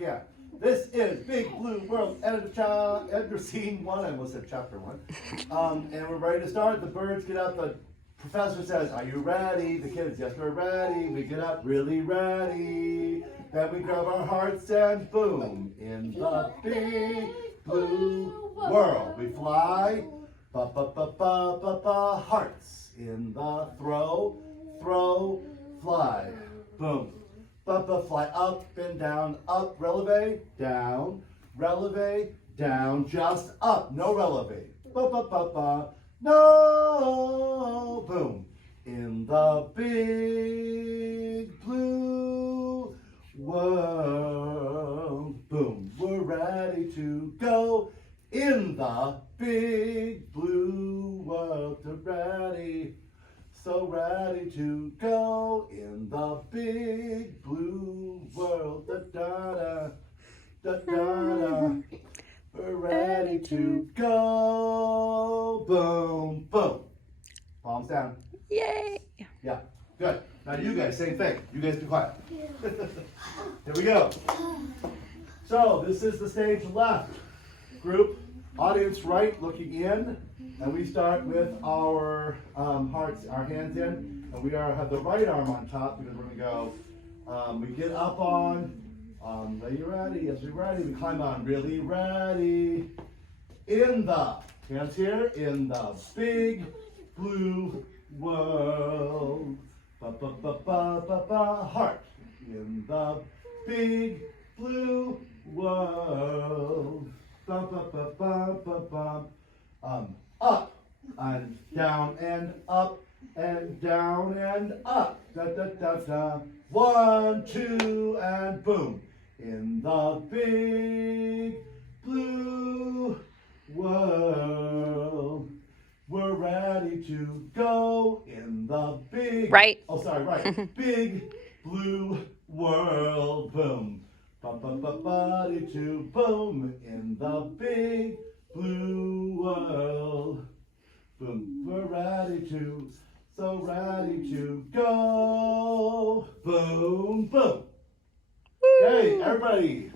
Yeah, this is Big Blue World, editor scene 1. I almost said chapter 1. And we're ready to start. The birds get up. The professor says, "Are you ready?" The kids, "Yes, we're ready." We get up, really ready. Then we grab our hearts and boom, in the big blue world we fly. Ba ba ba ba ba ba. Hearts in the throw, fly. Boom. Ba-ba, fly up and down, up, releve, down, just up, no releve. Ba-ba-ba-ba, no, boom. In the big blue world, boom. We're ready to go in the big blue world. We're ready. So ready to go in the big blue world. Da da da, da da da. We're ready to go. Boom, boom. Palms down. Yay! Yeah, good. Now you guys, same thing. You guys be quiet. Here we go. So this is the stage left group. Audience right, looking in. And we start with our hearts, our hands in, and we have the right arm on top because we're going to go, we get up on, are you ready? Yes, we're ready. We climb on, really ready. In the, hands here, in the big blue world. Ba-ba-ba-ba-ba-ba, heart. In the big blue world. Ba-ba-ba-ba-ba-ba. Up and down and up and down and up. Da da da da. 1, 2, and boom. In the big blue world. We're ready to go in the big. Right. Oh, sorry, right. Big blue world. Boom. Ba-ba-ba-ba-dee to boom in the big blue world. Boom, we're ready to, so ready to go. Boom, boom. Hey, everybody,